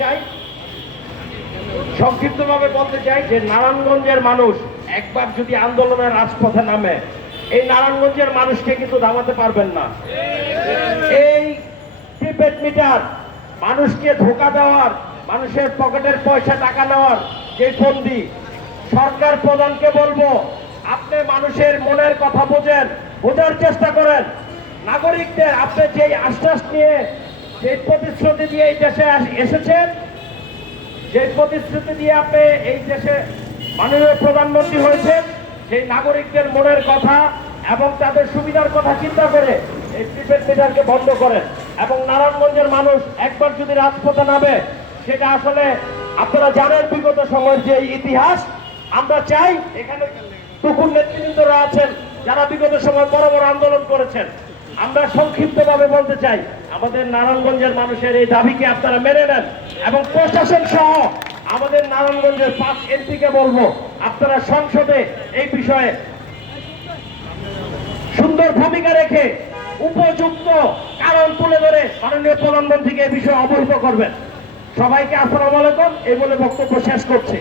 চাই, সংক্ষিপ্তভাবে বলতে চাই যে নারায়ণগঞ্জের মানুষ একবার যদি আন্দোলনের রাজপথে নামে, এই নারায়ণগঞ্জের মানুষকে কিন্তু থামাতে পারবেন না। এই প্রিপেড মিটার, মানুষকে ধোঁকা দেওয়ার, মানুষের পকেটের পয়সা টাকা নেওয়ার যে ফন্দি, সরকার প্রধানকে বলবো আপনি মানুষের মনের কথা বোঝেন, বোঝার চেষ্টা করেন। নাগরিকদের আপনি যেই আশ্বাস নিয়ে, যে প্রতিশ্রুতি দিয়ে এই দেশে এসেছেন, যে প্রতিশ্রুতি দিয়ে আপনি এই দেশে মাননীয় প্রধানমন্ত্রী হয়েছেন, সেই নাগরিকদের মনের কথা এবং তাদের সুবিধার কথা চিন্তা করে এই প্রিপেড মিটারকে বন্ধ করেন। এবং নারায়ণগঞ্জের মানুষ একবার যদি রাজপথে নামে, সেটা আসলে আপনারা জানেন বিগত সময়ের যে ইতিহাস। আমরা চাই এখানে টুকুর নেতৃবৃন্দরা আছেন যারা বিগত সময় বড় বড় আন্দোলন করেছেন। আমরা সংক্ষিপ্তভাবে বলতে চাই, আমাদের নারায়ণগঞ্জের মানুষের এই দাবিকে আপনারা মেনে নেন এবং প্রশাসন সহ আমাদের নারায়ণগঞ্জের 5 এমপিকে বলবো আপনারা সংসদে এই বিষয়ে সুন্দর ভূমিকা রেখে উপযুক্ত কারণ তুলে ধরে মাননীয় প্রধানমন্ত্রীকে এই বিষয়ে অবহিত করবেন। সবাইকে আসসালামু আলাইকুম, এই বলে বক্তব্য শেষ করছি।